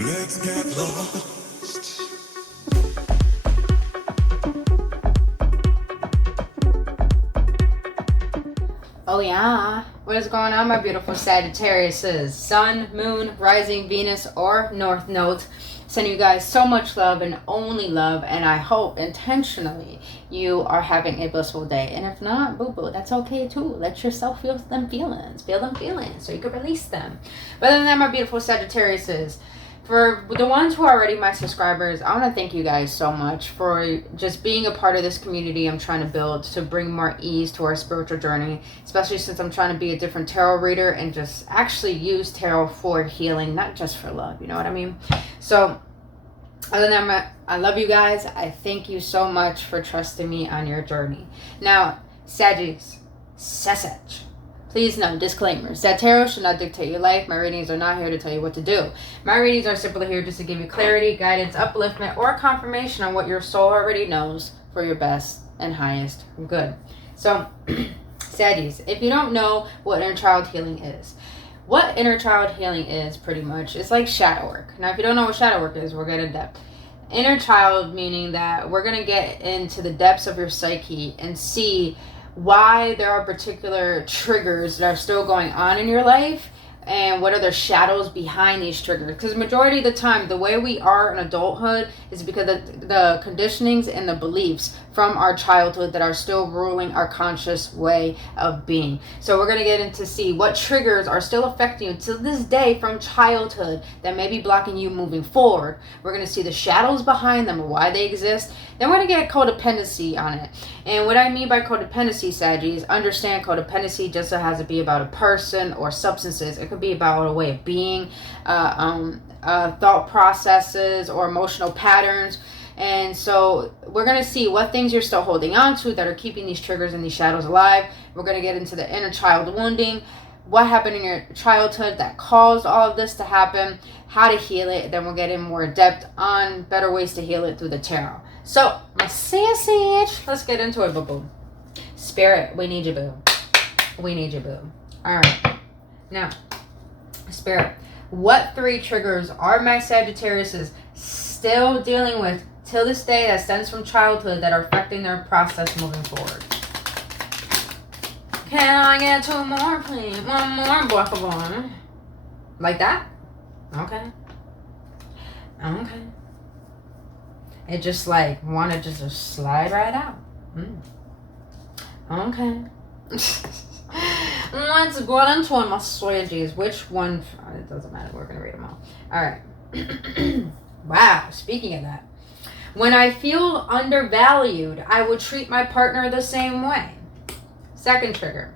Let's get lost. Oh yeah, what is going on, my beautiful Sagittariuses? Sun, Moon, Rising, Venus, or North Nodes. Sending you guys so much love and only love, and I hope intentionally you are having a blissful day. And if not, boo-boo, that's okay too. Let yourself feel them feelings, so you can release them. But other than that, my beautiful Sagittariuses, for the ones who are already my subscribers, I want to thank you guys so much for just being a part of this community I'm trying to build to bring more ease to our spiritual journey, especially since I'm trying to be a different tarot reader and just actually use tarot for healing, not just for love, you know what I mean? So other than that, I love you guys. I thank you so much for trusting me on your journey. Now, Saggies, Sasach. Please note, disclaimers, that tarot should not dictate your life. My readings are not here to tell you what to do. My readings are simply here just to give you clarity, guidance, upliftment, or confirmation on what your soul already knows for your best and highest good. So, Saggies, if you don't know what inner child healing is, what inner child healing is pretty much, it's like shadow work. Now, if you don't know what shadow work is, we'll get in depth. Inner child meaning that we're going to get into the depths of your psyche and see why there are particular triggers that are still going on in your life and what are the shadows behind these triggers. Because majority of the time, the way we are in adulthood is because of the conditionings and the beliefs from our childhood that are still ruling our conscious way of being. So we're going to get into see what triggers are still affecting you to this day from childhood that may be blocking you moving forward. We're going to see the shadows behind them and why they exist. Then we're going to get codependency on it. And what I mean by codependency, Saggies, understand codependency just so has to be about a person or substances. It could be about a way of being, thought processes, or emotional patterns. And so we're going to see what things you're still holding on to that are keeping these triggers and these shadows alive. We're going to get into the inner child wounding, what happened in your childhood that caused all of this to happen, how to heal it. Then we'll get in more depth on better ways to heal it through the tarot. So, my sassage, let's get into it, boo-boo. Spirit, we need you, boo. We need you, boo. All right. Now, Spirit, what 3 triggers are my Sagittariuses still dealing with till this day that stems from childhood that are affecting their process moving forward? Can I get 2 more, please? 1 more, boy, for one. Like that? Okay. Okay. It just like wanted to just slide right out. Okay. Let's go into my strategies. Which one? It doesn't matter. We're going to read them all. All right. Wow. Speaking of that. When I feel undervalued, I would treat my partner the same way. Second trigger.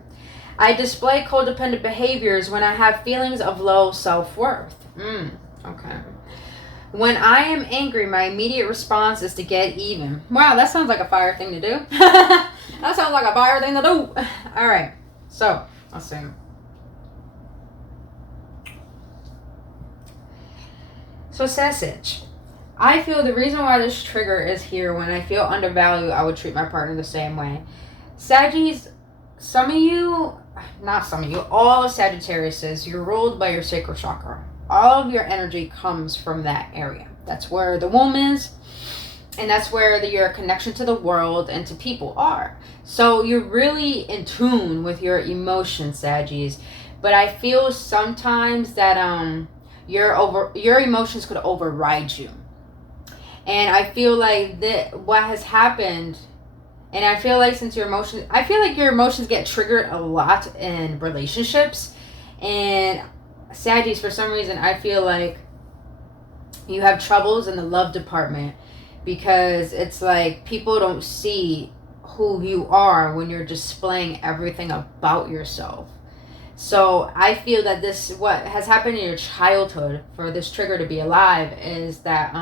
I display codependent behaviors when I have feelings of low self-worth. Okay. When I am angry, my immediate response is to get even. Wow, that sounds like a fire thing to do. That sounds like a fire thing to do. All right. So, let's see. So, Sassage. I feel the reason why this trigger is here, when I feel undervalued, I would treat my partner the same way. Saggies, some of you, not some of you, all of Sagittarius, you're ruled by your sacral chakra. All of your energy comes from that area. That's where the womb is, and that's where your connection to the world and to people are. So you're really in tune with your emotions, Saggies. But I feel sometimes that your emotions could override you. And I feel like that what has happened, and I feel like your emotions get triggered a lot in relationships. And Saggies, for some reason, I feel like you have troubles in the love department because it's like people don't see who you are when you're displaying everything about yourself. So I feel that what has happened in your childhood for this trigger to be alive is that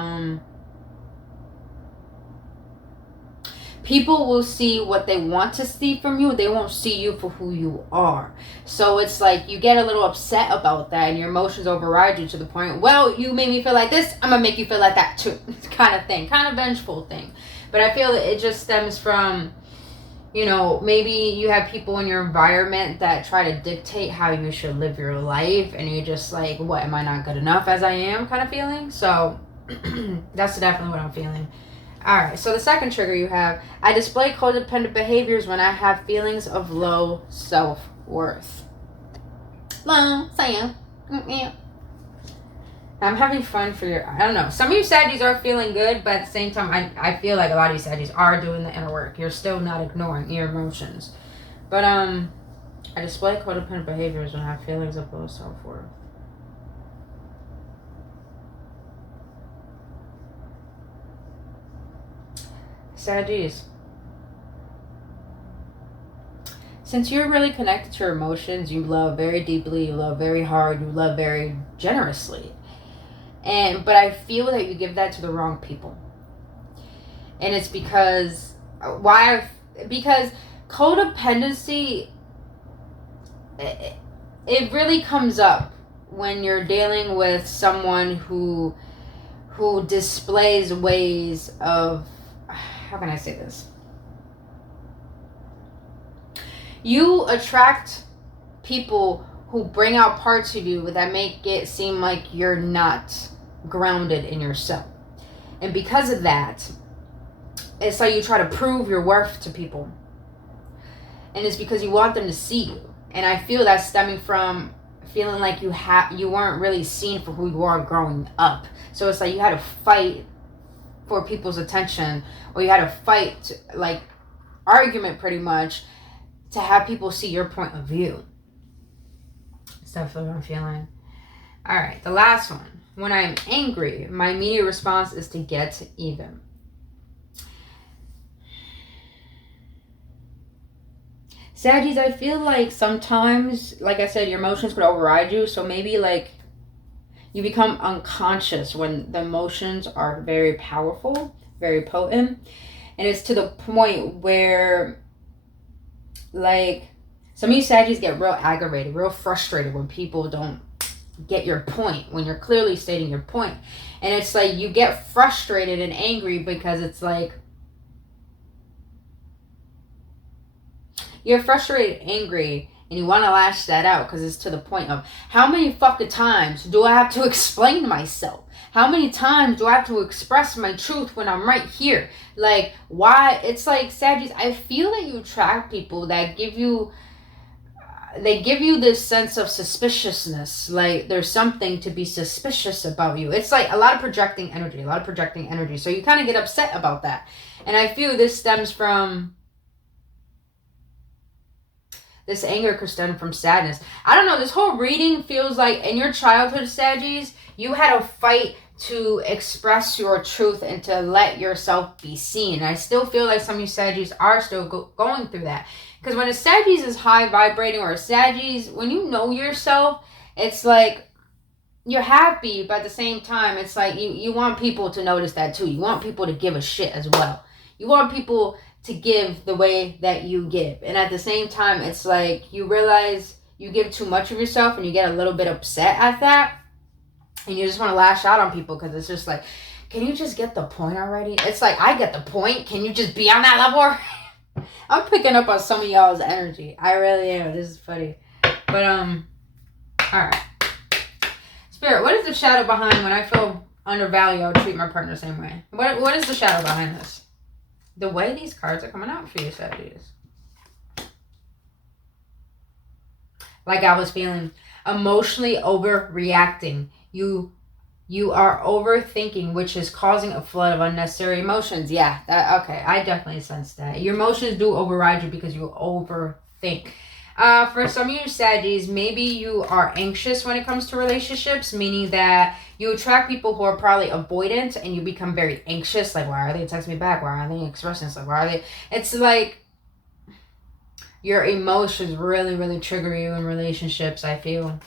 people will see what they want to see from you. They won't see you for who you are. So it's like you get a little upset about that and your emotions override you to the point, well, you made me feel like this, I'm going to make you feel like that too. Kind of thing. Kind of vengeful thing. But I feel that it just stems from You know, maybe you have people in your environment that try to dictate how you should live your life, and you're just like, what, am I not good enough as I am kind of feeling? So that's definitely what I'm feeling. All right, so the second trigger you have, I display codependent behaviors when I have feelings of low self-worth. I'm having fun for your, I don't know. Some of you Saggies are feeling good, but at the same time, I feel like a lot of you Saggies are doing the inner work. You're still not ignoring your emotions. But I display codependent behaviors when I have feelings of low self-worth. Saggies. Since you're really connected to your emotions, you love very deeply, you love very hard, you love very generously. But I feel that you give that to the wrong people. And it's because because codependency, it really comes up when you're dealing with someone who displays ways of, how can I say this? You attract people who bring out parts of you that make it seem like you're not grounded in yourself. And because of that, it's like you try to prove your worth to people. And it's because you want them to see you. And I feel that's stemming from feeling like you weren't really seen for who you are growing up. So it's like you had to fight for people's attention, or you had to fight, like, argument pretty much, to have people see your point of view. That's definitely what I'm feeling. All right, the last one. When I'm angry, my immediate response is to get even. Saggies, I feel like sometimes, like I said, your emotions could override you. So maybe like you become unconscious when the emotions are very powerful, very potent. And it's to the point where, like, some of you Saggies get real aggravated, real frustrated when people don't get your point, when you're clearly stating your point. And it's like you get frustrated and angry because it's like you're frustrated, angry, and you want to lash that out because it's to the point of, how many fucking times do I have to explain myself? How many times do I have to express my truth when I'm right here? Like, why? It's like, Saggies, I feel that you attract people that give you this sense of suspiciousness. Like, there's something to be suspicious about you. It's like a lot of projecting energy. So you kind of get upset about that. And I feel this stems from, this anger could stem from sadness. I don't know, this whole reading feels like in your childhood, Saggies, you had to fight to express your truth and to let yourself be seen. And I still feel like some of you Saggies are still going through that. Because when a Saggies is high vibrating, or a Saggies, when you know yourself, it's like you're happy, but at the same time, it's like you want people to notice that too. You want people to give a shit as well. You want people to give the way that you give. And at the same time, it's like you realize you give too much of yourself and you get a little bit upset at that. And you just want to lash out on people because it's just like, can you just get the point already? It's like, I get the point. Can you just be on that level? I'm picking up on some of y'all's energy. I really am. This is funny. But, all right. Spirit, what is the shadow behind when I feel undervalued, I'll treat my partner the same way? What is the shadow behind this? The way these cards are coming out for you, Sagittarius. Like I was feeling, emotionally overreacting. You are overthinking, which is causing a flood of unnecessary emotions. Yeah, okay. I definitely sense that. Your emotions do override you because you overthink. For some of you Saggies, maybe you are anxious when it comes to relationships, meaning that you attract people who are probably avoidant and you become very anxious. Like, why are they texting me back? Why are they expressing this? Like, why are they? It's like your emotions really, really trigger you in relationships, I feel.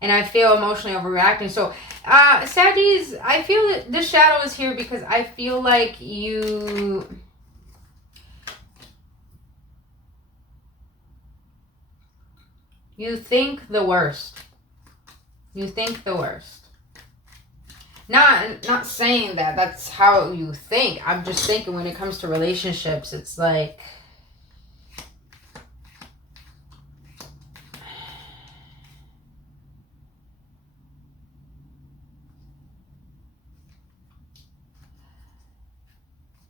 And I feel emotionally overreacting. So, Saggies, I feel that this shadow is here because I feel like you think the worst. You think the worst. Not saying that that's how you think. I'm just thinking when it comes to relationships, it's like,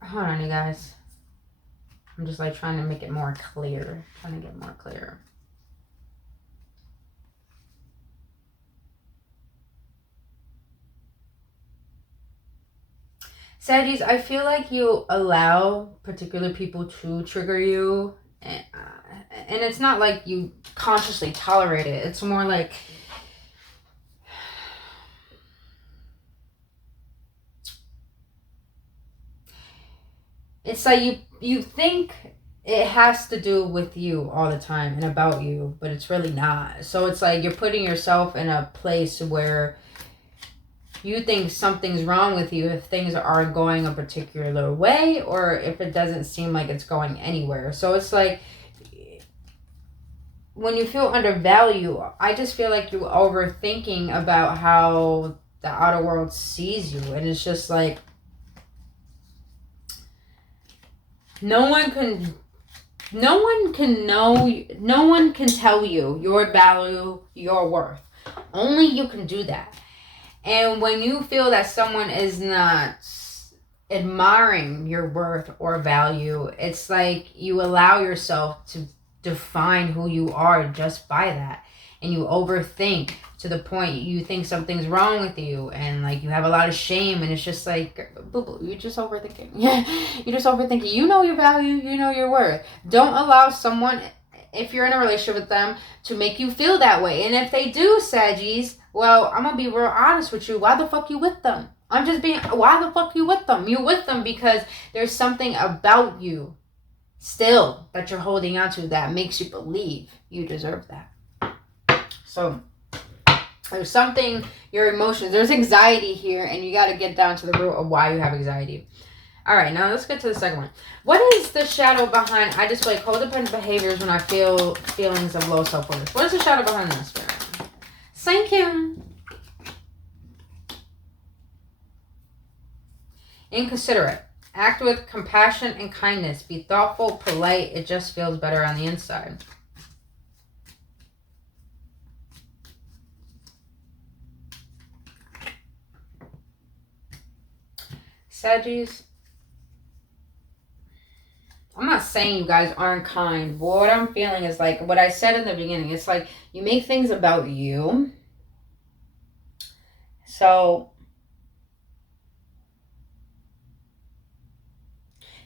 hold on, you guys. I'm just like trying to make it more clear. Trying to get more clear. Saggies, I feel like you allow particular people to trigger you. And it's not like you consciously tolerate it. It's more like, it's like you think it has to do with you all the time and about you, but it's really not. So it's like you're putting yourself in a place where you think something's wrong with you if things aren't going a particular way, or if it doesn't seem like it's going anywhere. So it's like, when you feel undervalued, I just feel like you're overthinking about how the outer world sees you. And it's just like, no one can tell you your value, your worth. Only you can do that. And when you feel that someone is not admiring your worth or value, it's like you allow yourself to define who you are just by that. And you overthink to the point you think something's wrong with you, and like you have a lot of shame, and it's just like, boo-boo, you're just overthinking. Yeah, you're just overthinking. You know your value, you know your worth. Don't allow someone, if you're in a relationship with them, to make you feel that way. And if they do, Saggies, well, I'm gonna be real honest with you. Why the fuck you with them? Why the fuck you with them? You're with them because there's something about you still that you're holding on to that makes you believe you deserve that. So there's something, your emotions, there's anxiety here, and you got to get down to the root of why you have anxiety. All right, now let's get to the second one. What is the shadow behind, I display codependent behaviors when I feel feelings of low self-worth? What is the shadow behind this, Spirit? Thank you. Inconsiderate. Act with compassion and kindness. Be thoughtful, polite. It just feels better on the inside. Saggies, I'm not saying you guys aren't kind, but what I'm feeling is like what I said in the beginning. It's like you make things about you. So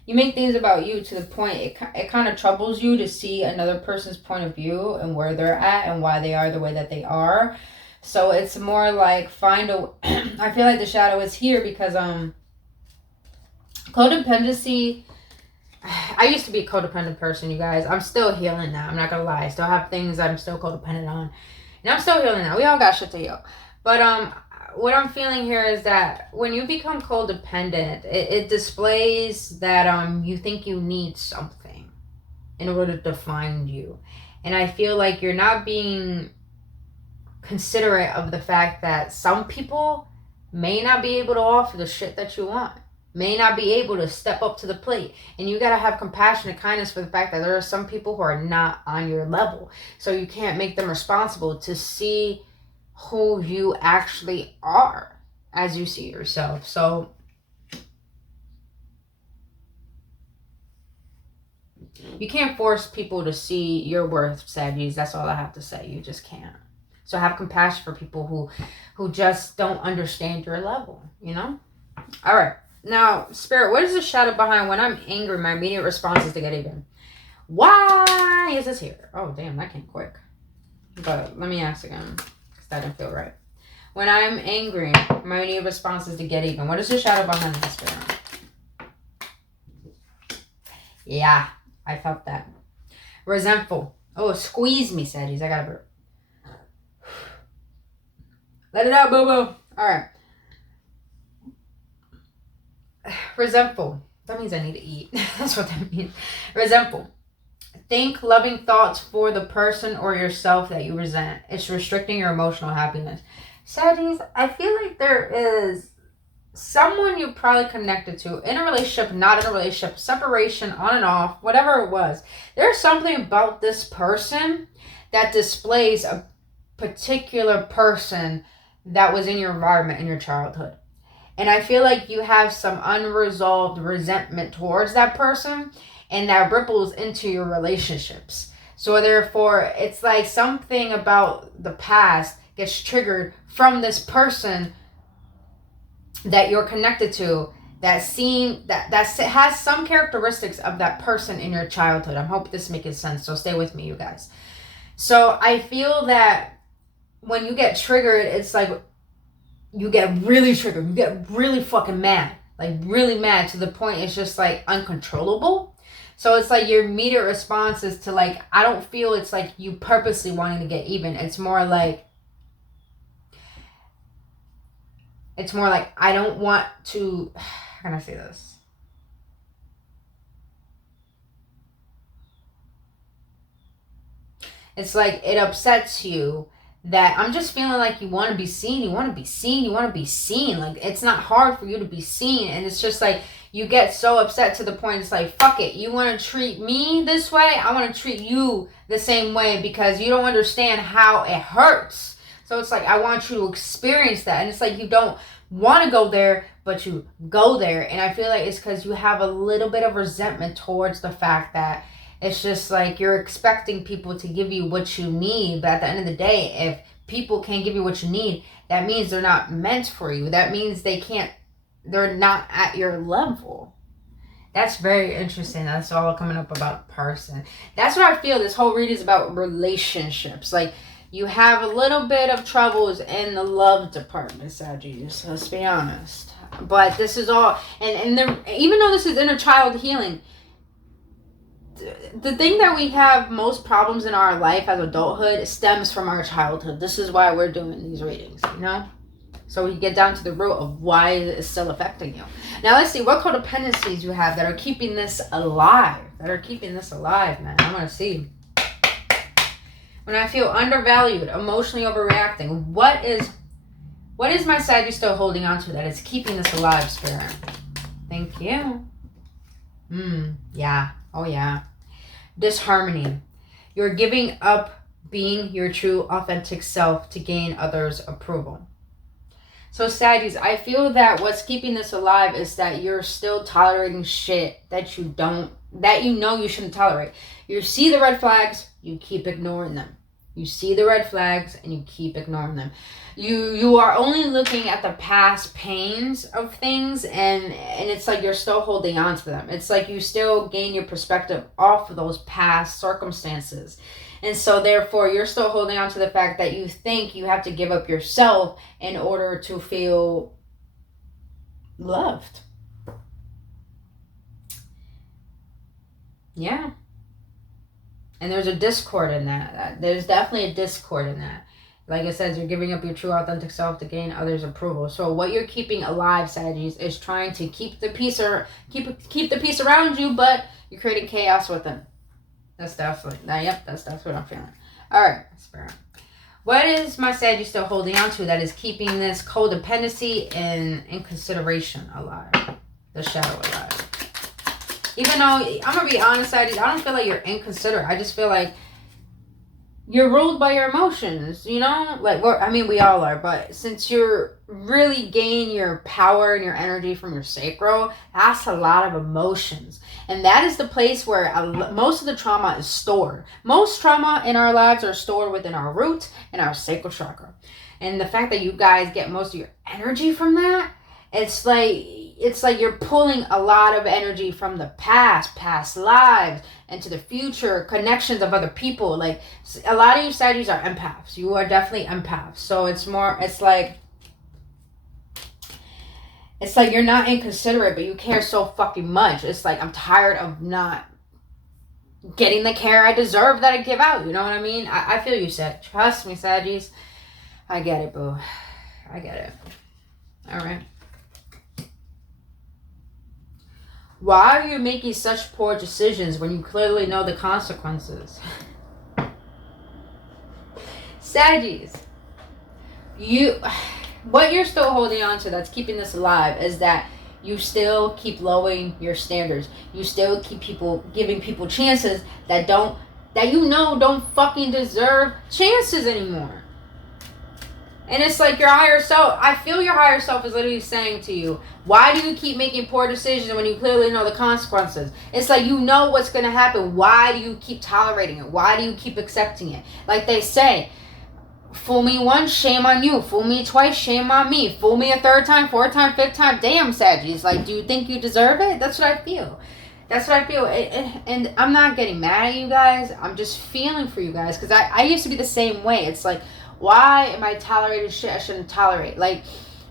you make things about you to the point it kind of troubles you to see another person's point of view and where they're at and why they are the way that they are. So it's more like I feel like the shadow is here because codependency, I used to be a codependent person, you guys. I'm still healing now. I'm not going to lie. I still have things I'm still codependent on. And I'm still healing now. We all got shit to heal. But what I'm feeling here is that when you become codependent, it displays that you think you need something in order to define you. And I feel like you're not being considerate of the fact that some people may not be able to offer the shit that you want. May not be able to step up to the plate. And you got to have compassion and kindness for the fact that there are some people who are not on your level. So you can't make them responsible to see who you actually are as you see yourself. So you can't force people to see your worth, Saggies. That's all I have to say. You just can't. So have compassion for people who just don't understand your level, you know? All right. Now, Spirit, what is the shadow behind when I'm angry? My immediate response is to get even. Why is this here? Oh, damn, that came quick. But let me ask again, because that didn't feel right. When I'm angry, my immediate response is to get even. What is the shadow behind this, Spirit? Yeah, I felt that. Resentful. Oh, squeeze me, Saggies. I gotta burp. Let it out, boo-boo. All right. Resentful. That means I need to eat. That's what that means. Resentful. Think loving thoughts for the person or yourself that you resent. It's restricting your emotional happiness. Saggies, I feel like there is someone you probably connected to, in a relationship, not in a relationship, separation, on and off, whatever it was. There's something about this person that displays a particular person that was in your environment in your childhood. And I feel like you have some unresolved resentment towards that person, and that ripples into your relationships. So therefore, it's like something about the past gets triggered from this person that you're connected to, that has some characteristics of that person in your childhood. I hope this makes sense, so stay with me, you guys. So I feel that when you get triggered, it's like you get really triggered. You get really fucking mad. Like really mad to the point it's just like uncontrollable. So it's like your immediate response is to like, I don't feel it's like you purposely wanting to get even. It's more like I don't want to, how can I say this? It's like it upsets you that I'm just feeling like you want to be seen, you want to be seen, you want to be seen. Like, it's not hard for you to be seen. And it's just like, you get so upset to the point, it's like, fuck it. You want to treat me this way? I want to treat you the same way because you don't understand how it hurts. So it's like, I want you to experience that. And it's like, you don't want to go there, but you go there. And I feel like it's because you have a little bit of resentment towards the fact that it's just like you're expecting people to give you what you need. But at the end of the day, if people can't give you what you need, that means they're not meant for you. That means they're not at your level. That's very interesting. That's all coming up about a person. That's what I feel this whole read is about, relationships. Like, you have a little bit of troubles in the love department, Sagittarius. Let's be honest. But this is all, and even though this is inner child healing, the thing that we have most problems in our life as adulthood stems from our childhood. This is why we're doing these readings, you know? So we get down to the root of why it's still affecting you. Now let's see what codependencies you have that are keeping this alive. Man. I want to see. When I feel undervalued, emotionally overreacting, what is my Saggy still holding on to that is keeping this alive, Spirit? Thank you. Yeah. Oh, yeah. Disharmony. You're giving up being your true, authentic self to gain others' approval. So, Saggies, I feel that what's keeping this alive is that you're still tolerating shit that you know you shouldn't tolerate. You see the red flags, you keep ignoring them. You see the red flags and you keep ignoring them. You are only looking at the past pains of things, and it's like you're still holding on to them. It's like you still gain your perspective off of those past circumstances. And so therefore you're still holding on to the fact that you think you have to give up yourself in order to feel loved. Yeah. And there's a discord in that. There's definitely a discord in that. Like it says, you're giving up your true authentic self to gain others' approval. So what you're keeping alive, Saggies, is trying to keep the peace around you, but you're creating chaos within. That's definitely that's what I'm feeling. Alright, Spirit. What is my Saggy still holding on to that is keeping this codependency and inconsideration alive? The shadow alive. Even though, I'm going to be honest, I don't feel like you're inconsiderate. I just feel like you're ruled by your emotions, you know? Like, we all are, but since you're really gaining your power and your energy from your sacral, that's a lot of emotions. And that is the place where most of the trauma is stored. Most trauma in our lives are stored within our root and our sacral chakra. And the fact that you guys get most of your energy from that, it's like you're pulling a lot of energy from the past lives, into the future, connections of other people. Like, a lot of you Saggies are empaths. You are definitely empaths. So it's like you're not inconsiderate, but you care so fucking much. It's like, I'm tired of not getting the care I deserve that I give out. You know what I mean? I feel you, Sag. Trust me, Saggies. I get it, boo. I get it. All right. Why are you making such poor decisions when you clearly know the consequences? Saggies, what you're still holding on to that's keeping this alive is that you still keep lowering your standards. You still keep giving people chances that don't fucking deserve chances anymore. And it's like your higher self, I feel your higher self is literally saying to you, why do you keep making poor decisions when you clearly know the consequences? It's like you know what's going to happen. Why do you keep tolerating it? Why do you keep accepting it? Like they say, fool me once, shame on you. Fool me twice, shame on me. Fool me a third time, fourth time, fifth time. Damn, Saggies. Like, do you think you deserve it? That's what I feel. That's what I feel. And I'm not getting mad at you guys. I'm just feeling for you guys. Because I used to be the same way. It's like, why am I tolerating shit I shouldn't tolerate? Like,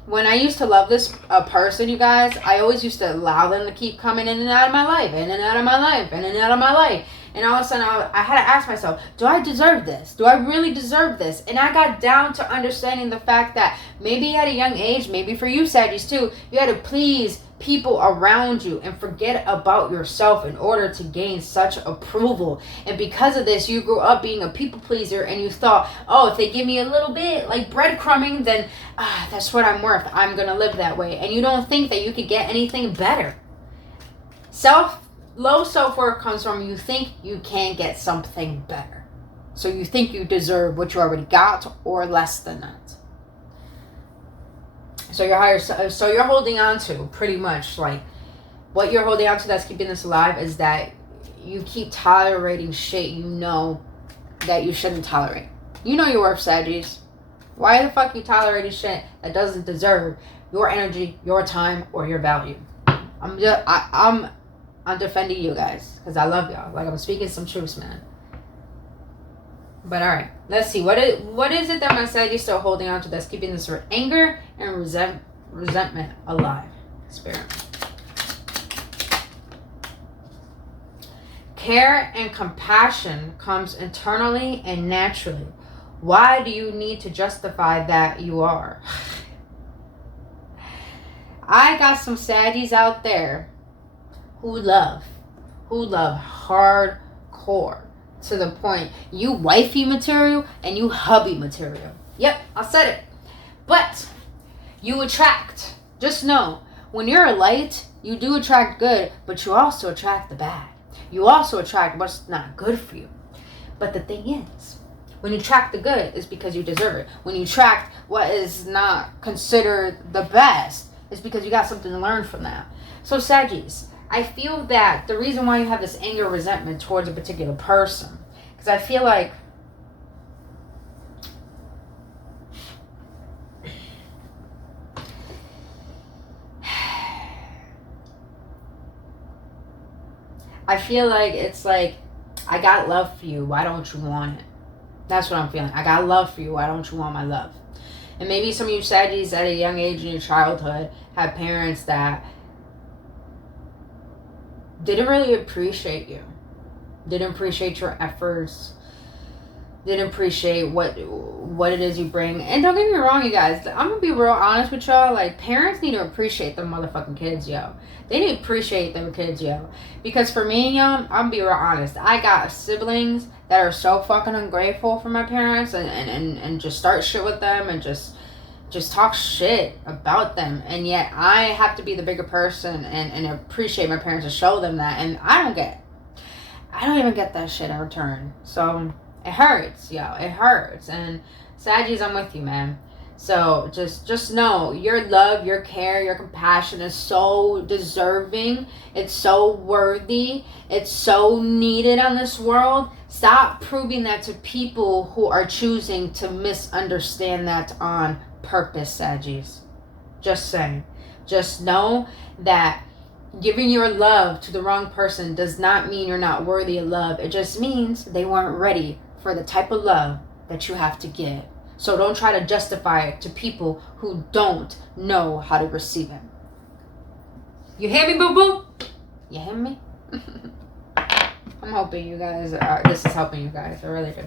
when I used to love this person, you guys, I always used to allow them to keep coming in and out of my life, in and out of my life, in and out of my life. And all of a sudden, I had to ask myself, do I deserve this? Do I really deserve this? And I got down to understanding the fact that maybe at a young age, maybe for you Saggies too, you had to please people around you and forget about yourself in order to gain such approval. And because of this, you grew up being a people pleaser and you thought, oh, if they give me a little bit like breadcrumbing, then that's what I'm worth. I'm going to live that way. And you don't think that you could get anything better. Low self-worth comes from you think you can get something better. So you think you deserve what you already got or less than that. So you're holding on to pretty much like what you're holding on to that's keeping this alive is that you keep tolerating shit you know that you shouldn't tolerate. You know your worth, Saggies. Why the fuck you tolerating shit that doesn't deserve your energy, your time, or your value? I'm defending you guys because I love y'all. Like I'm speaking some truths, man. But all right, let's see. What is it that my Saggies still holding on to that's keeping this anger and resentment alive? Spirit. Care and compassion comes internally and naturally. Why do you need to justify that you are? I got some Saggies out there who love hardcore. To the point, you wifey material and you hubby material. Yep, I said it. But you attract. Just know, when you're a light, you do attract good, but you also attract the bad. You also attract what's not good for you. But the thing is, when you attract the good, it's because you deserve it. When you attract what is not considered the best, it's because you got something to learn from that. So Saggies, I feel that the reason why you have this anger, resentment towards a particular person, because I feel like it's like, I got love for you, why don't you want it? That's what I'm feeling. I got love for you, why don't you want my love? And maybe some of you Saggies at a young age in your childhood have parents that didn't really appreciate you, didn't appreciate your efforts, didn't appreciate what it is you bring. And don't get me wrong, you guys, I'm gonna be real honest with y'all. Like, parents need to appreciate their motherfucking kids, yo. They need to appreciate their kids, yo. Because for me, yo, I'm gonna be real honest, I got siblings that are so fucking ungrateful for my parents and just start shit with them and just talk shit about them, and yet I have to be the bigger person and appreciate my parents and show them that, and I don't even get that shit in return. So it hurts, yo. It hurts. And Saggies, I'm with you, man. So just know your love, your care, your compassion is so deserving. It's so worthy. It's so needed on this world. Stop proving that to people who are choosing to misunderstand that on purpose, Saggies. Just saying. Just know that giving your love to the wrong person does not mean you're not worthy of love. It just means they weren't ready for the type of love that you have to give. So don't try to justify it to people who don't know how to receive it. You hear me, boo-boo? You hear me? I'm hoping you guys this is helping you guys. I really do.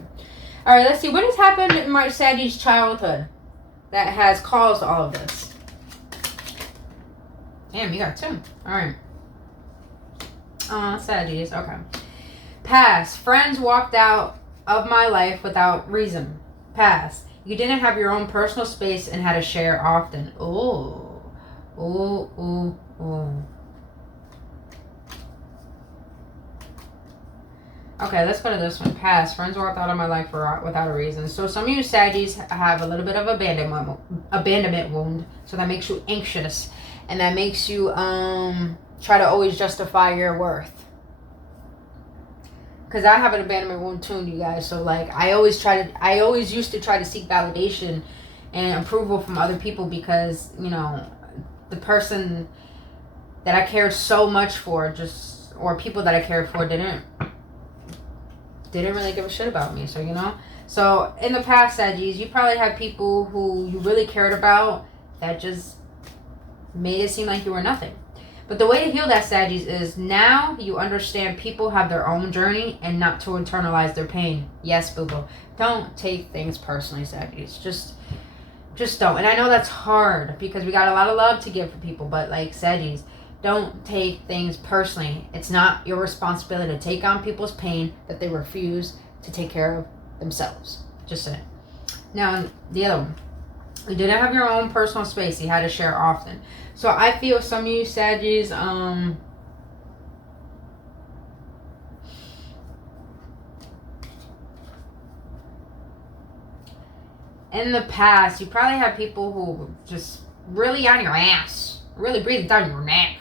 All right, let's see. What has happened in my Saggies childhood that has caused all of this? Damn, you got two. All right. Saggies. Okay. Past. Friends walked out of my life without reason. Past. You didn't have your own personal space and had to share often. Ooh. Ooh, ooh, ooh. Okay, let's go to this one. Past. Friends walked out of my life without a reason. So some of you Saggies have a little bit of abandonment wound. So that makes you anxious. And that makes you try to always justify your worth. Because I have an abandonment wound too, you guys. So like I always used to try to seek validation and approval from other people because, you know, the person that I cared so much for or people that I cared for didn't really give a shit about me. So, you know, so in the past, Saggies, you probably had people who you really cared about that just made it seem like you were nothing. But the way to heal that, Saggies, is now you understand people have their own journey and not to internalize their pain. Yes, boo-boo. Don't take things personally, Saggies. Just don't. And I know that's hard because we got a lot of love to give for people, but like Saggies, don't take things personally. It's not your responsibility to take on people's pain that they refuse to take care of themselves. Just saying. Now, the other one. You didn't have your own personal space. You had to share often. So I feel some of you Saggies, in the past, you probably had people who were just really on your ass. Really breathing down your neck.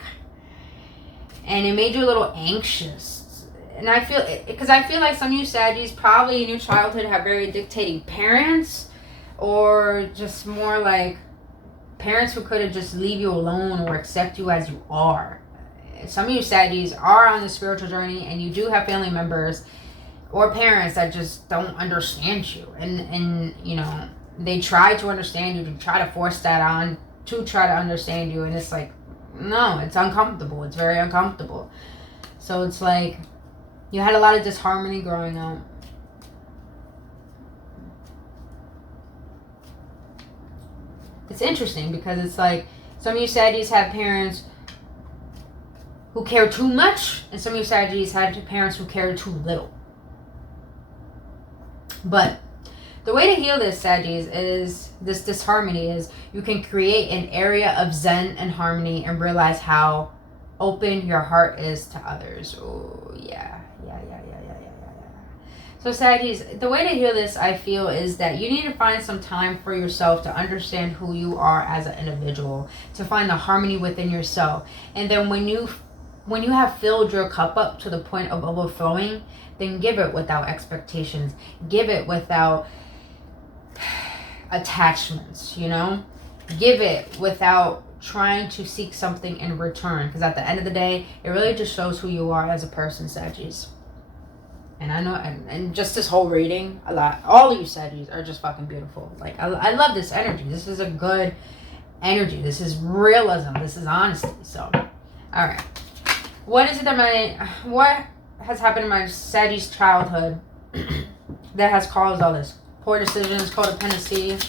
And it made you a little anxious. And I feel like some of you Saggies probably in your childhood have very dictating parents, or just more like parents who could have just leave you alone or accept you as you are. Some of you Saggies are on the spiritual journey and you do have family members or parents that just don't understand you. And you know, they try to understand you, to try to force that on, to try to understand you. And it's like, no, it's uncomfortable. It's very uncomfortable. So it's like you had a lot of disharmony growing up. It's interesting because it's like some of you Saggies have parents who care too much, and some of you Saggies had parents who care too little. But the way to heal this, Saggies, is this disharmony is you can create an area of zen and harmony and realize how open your heart is to others. Oh, yeah. So, Saggies, the way to heal this, I feel, is that you need to find some time for yourself to understand who you are as an individual, to find the harmony within yourself. And then when you have filled your cup up to the point of overflowing, then give it without expectations. Give it without attachments, you know? Give it without trying to seek something in return. Because at the end of the day, it really just shows who you are as a person, Saggies. And I know, and just this whole reading, all of you Saggies are just fucking beautiful. Like, I love this energy. This is a good energy. This is realism. This is honesty. So, all right. What has happened in my Saggies childhood that has caused all this? Poor decisions, codependency.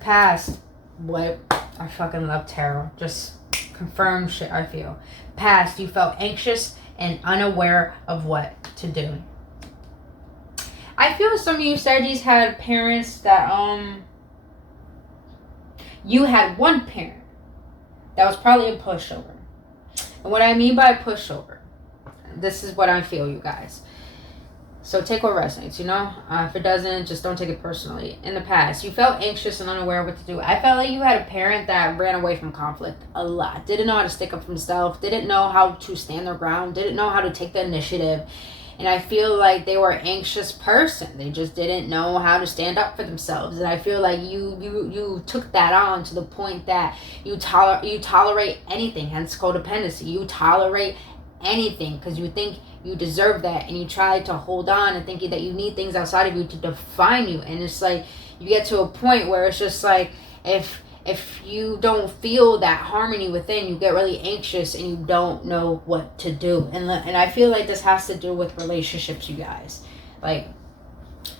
Past. What? I fucking love tarot. Just confirm shit, I feel. Past, you felt anxious and unaware of what to do. I feel some of you Saggies had parents that, you had one parent that was probably a pushover. And what I mean by pushover, this is what I feel, you guys. So take what resonates, you know? If it doesn't, just don't take it personally. In the past, you felt anxious and unaware of what to do. I felt like you had a parent that ran away from conflict a lot. Didn't know how to stick up for himself. Didn't know how to stand their ground. Didn't know how to take the initiative. And I feel like they were an anxious person. They just didn't know how to stand up for themselves. And I feel like you took that on to the point that you tolerate anything, hence codependency. You tolerate anything because you think you deserve that, and you try to hold on and thinking that you need things outside of you to define you. And it's like you get to a point where it's just like if you don't feel that harmony within, you get really anxious and you don't know what to do. And I feel like this has to do with relationships, you guys. Like,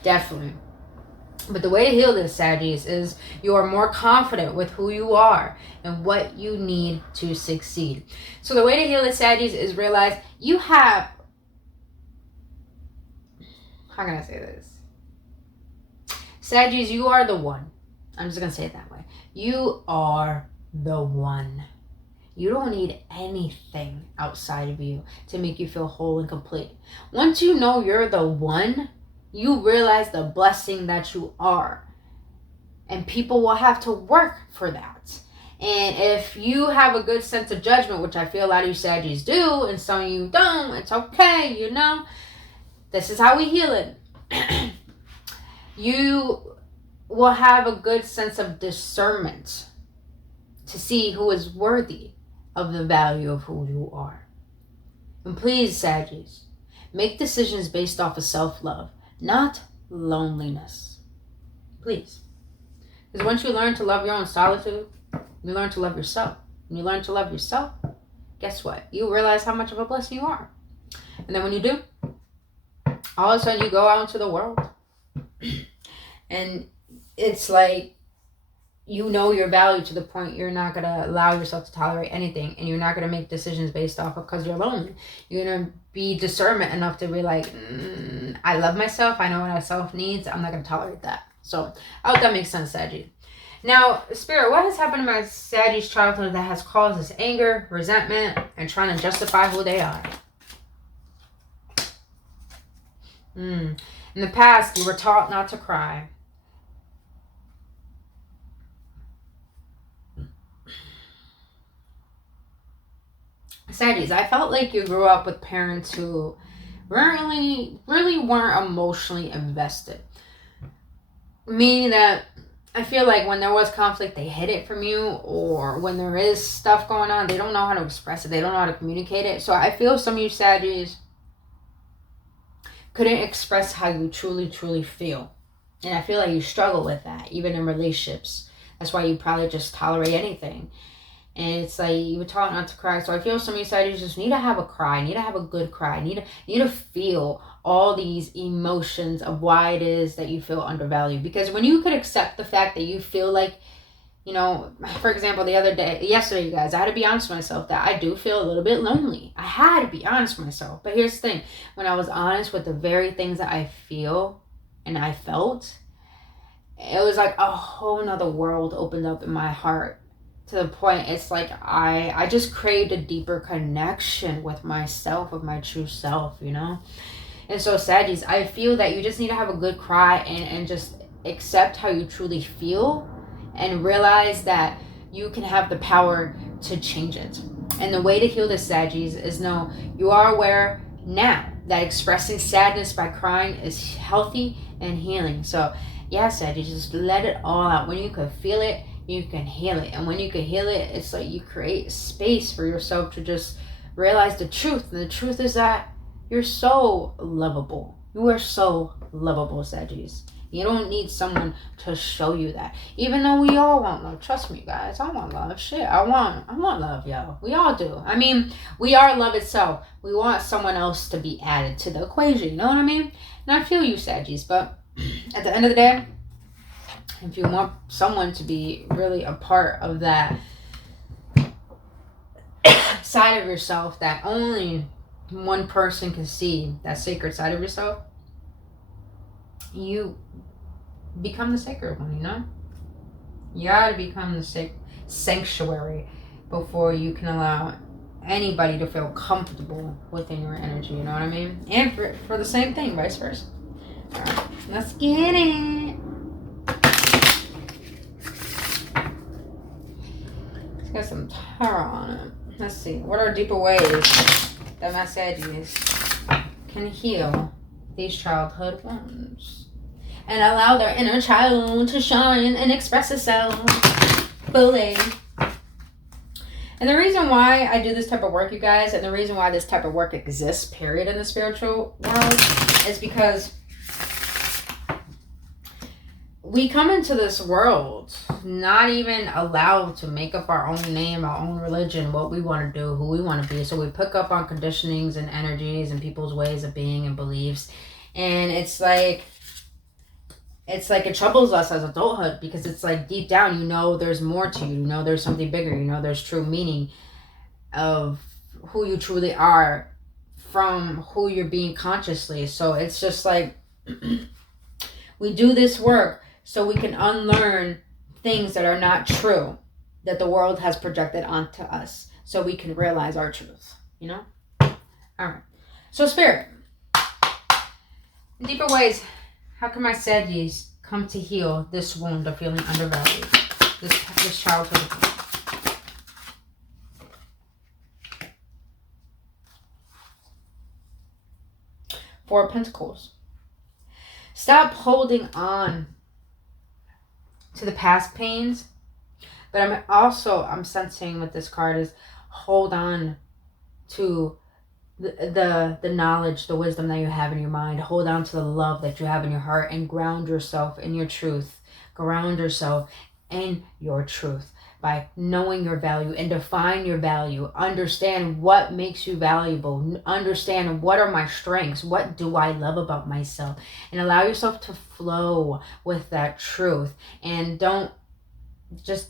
definitely. But the way to heal this, Saggies, is you are more confident with who you are and what you need to succeed. So the way to heal this, Saggies, is realize you have how can I say this? Saggies, you are the one. I'm just going to say it that way. You are the one. You don't need anything outside of you to make you feel whole and complete. Once you know you're the one, you realize the blessing that you are. And people will have to work for that. And if you have a good sense of judgment, which I feel a lot of you Saggies do, and some of you don't, it's okay, you know. This is how we heal it. You will have a good sense of discernment to see who is worthy of the value of who you are. And please, Saggies, make decisions based off of self-love, not loneliness. Please. Because once you learn to love your own solitude, you learn to love yourself. When you learn to love yourself, guess what? You realize how much of a blessing you are. And then when you do, all of a sudden you go out into the world. And it's like, you know your value to the point you're not going to allow yourself to tolerate anything. And you're not going to make decisions based off of because you're lonely. You're going to be discernment enough to be like, I love myself. I know what myself needs. I'm not going to tolerate that. So I hope that makes sense, Saggy. Now, Spirit, what has happened in my Sagittarius childhood that has caused this anger, resentment, and trying to justify who they are? In the past, you were taught not to cry. Saggies, I felt like you grew up with parents who really weren't emotionally invested. Meaning that I feel like when there was conflict, they hid it from you, or when there is stuff going on, they don't know how to express it. They don't know how to communicate it. So I feel some of you Saggies couldn't express how you truly feel. And I feel like you struggle with that, even in relationships. That's why you probably just tolerate anything. And it's like you were taught not to cry. So I feel some of you Saggies just need to have a cry, need to have a good cry, need to feel all these emotions of why it is that you feel undervalued. Because when you could accept the fact that you feel like, you know, for example, yesterday, you guys, I had to be honest with myself that I do feel a little bit lonely. I had to be honest with myself. But here's the thing. When I was honest with the very things that I feel and I felt, it was like a whole nother world opened up in my heart. To the point, it's like I just craved a deeper connection with myself, with my true self, you know? And so, Saggies, I feel that you just need to have a good cry and just accept how you truly feel and realize that you can have the power to change it. And the way to heal this, Saggies, is know you are aware now that expressing sadness by crying is healthy and healing. So, yeah, Saggies, just let it all out. When you can feel it, you can heal it. And when you can heal it, it's like you create space for yourself to just realize the truth. And the truth is that you're so lovable. You are so lovable, Saggies. You don't need someone to show you that. Even though we all want love. Trust me, guys. I want love. Shit, I want love, yo. We all do. I mean, we are love itself. We want someone else to be added to the equation. You know what I mean? And I feel you, Saggies. But at the end of the day, if you want someone to be really a part of that side of yourself that only one person can see, that sacred side of yourself, you become the sacred one, you know? You gotta become the sanctuary before you can allow anybody to feel comfortable within your energy, you know what I mean? And for the same thing, vice versa. All right, let's get it. Got some tarot on it. Let's see. What are deeper ways that my Saggies can heal these childhood wounds and allow their inner child to shine and express itself fully? And the reason why I do this type of work, you guys, and the reason why this type of work exists, period, in the spiritual world, is because we come into this world not even allowed to make up our own name, our own religion, what we want to do, who we want to be. So we pick up on conditionings and energies and people's ways of being and beliefs. And it's like it troubles us as adulthood, because it's like deep down, you know, there's more to you. You know, there's something bigger. You know, there's true meaning of who you truly are from who you're being consciously. So it's just like We do this work so we can unlearn things that are not true, that the world has projected onto us, so we can realize our truth, you know? All right. So, Spirit, in deeper ways, how can my Saggies come to heal this wound of feeling undervalued, this childhood abuse? Four of Pentacles. Stop holding on to the past pains. But I'm sensing with this card is hold on to the knowledge, the wisdom that you have in your mind. Hold on to the love that you have in your heart and ground yourself in your truth. Ground yourself in your truth by knowing your value and define your value. Understand what makes you valuable. Understand what are my strengths. What do I love about myself? And allow yourself to flow with that truth. And don't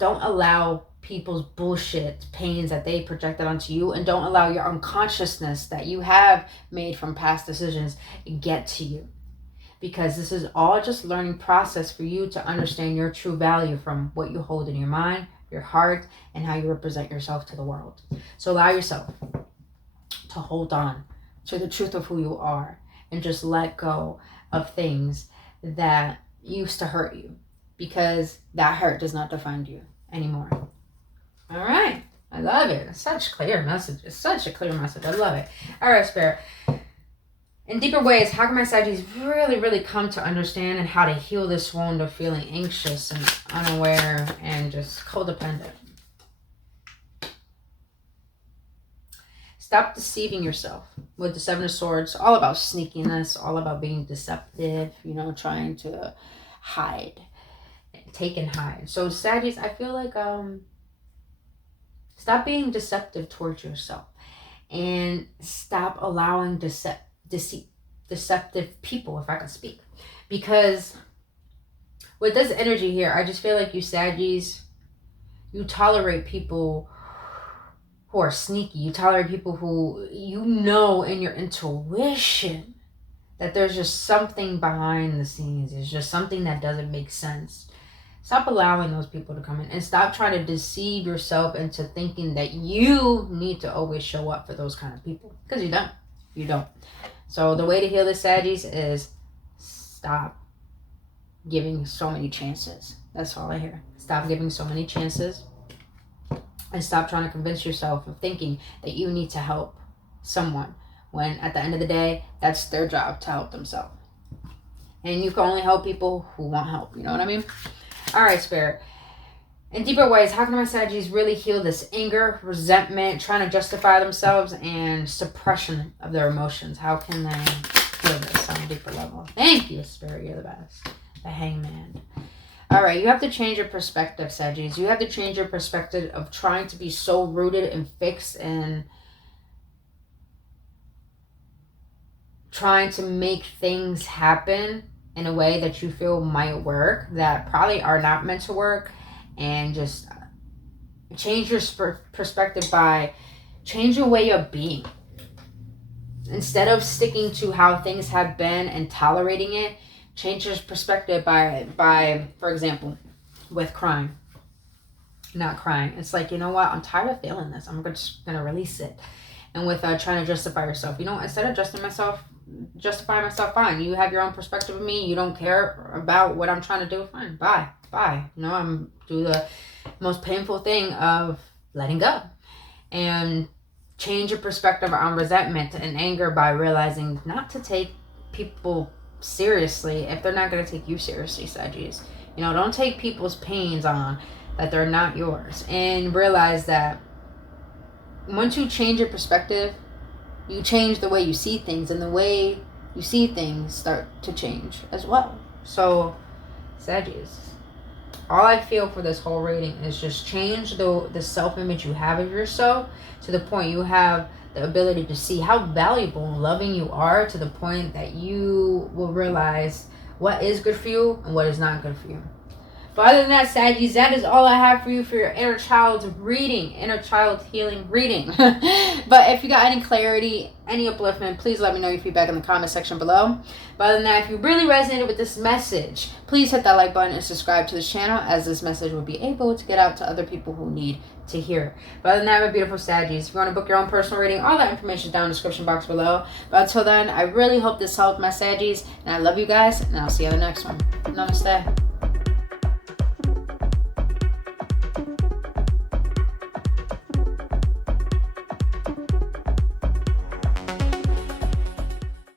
allow people's bullshit pains that they projected onto you, and don't allow your unconsciousness that you have made from past decisions get to you, because this is all just learning process for you to understand your true value from what you hold in your mind, your heart, and how you represent yourself to the world. So allow yourself to hold on to the truth of who you are and just let go of things that used to hurt you, because that hurt does not define you anymore. All right. I love it. It's such clear messages. Such a clear message. I love it. All right, Spirit. In deeper ways, how can my Saggies really, really come to understand and how to heal this wound of feeling anxious and unaware and just codependent? Stop deceiving yourself with the Seven of Swords. All about sneakiness, all about being deceptive, trying to hide. Take and hide. So Saggies, I feel like stop being deceptive towards yourself and stop allowing deceptive people, if I can speak. Because with this energy here, I just feel like you Saggies, you tolerate people who are sneaky. You tolerate people who in your intuition that there's just something behind the scenes. There's just something that doesn't make sense. Stop allowing those people to come in, and stop trying to deceive yourself into thinking that you need to always show up for those kind of people, because you don't. You don't. So the way to heal this Saggies is stop giving so many chances. That's all I hear. Stop giving so many chances, and stop trying to convince yourself of thinking that you need to help someone, when at the end of the day, that's their job to help themselves. And you can only help people who want help. You know what I mean? All right, Spirit. In deeper ways, how can my Saggies really heal this anger, resentment, trying to justify themselves, and suppression of their emotions? How can they heal this on a deeper level? Thank you, Spirit. You're the best. The Hangman. All right, you have to change your perspective, Saggies. You have to change your perspective of trying to be so rooted and fixed and trying to make things happen in a way that you feel might work that probably are not meant to work, and just change your perspective by changing the way you're being. Instead of sticking to how things have been and tolerating it, change your perspective by for example, with crying. Not crying. It's like, you know what? I'm tired of feeling this. I'm just going to release it. And with trying to justify yourself, instead of justifying myself, fine. You have your own perspective of me. You don't care about what I'm trying to do. Fine. Bye. I'm do the most painful thing of letting go, and change your perspective on resentment and anger by realizing not to take people seriously if they're not going to take you seriously, Saggies. Don't take people's pains on that they're not yours, and realize that once you change your perspective, you change the way you see things, and the way you see things start to change as well. So, Saggies, all I feel for this whole reading is just change the self-image you have of yourself to the point you have the ability to see how valuable and loving you are, to the point that you will realize what is good for you and what is not good for you. But other than that, Saggies, that is all I have for you for your inner child reading, inner child healing reading. But if you got any clarity, any upliftment, please let me know your feedback in the comment section below. But other than that, if you really resonated with this message, please hit that like button and subscribe to this channel, as this message will be able to get out to other people who need to hear. But other than that, my beautiful Saggies, if you want to book your own personal reading, all that information is down in the description box below. But until then, I really hope this helped my Saggies, and I love you guys, and I'll see you in the next one. Namaste.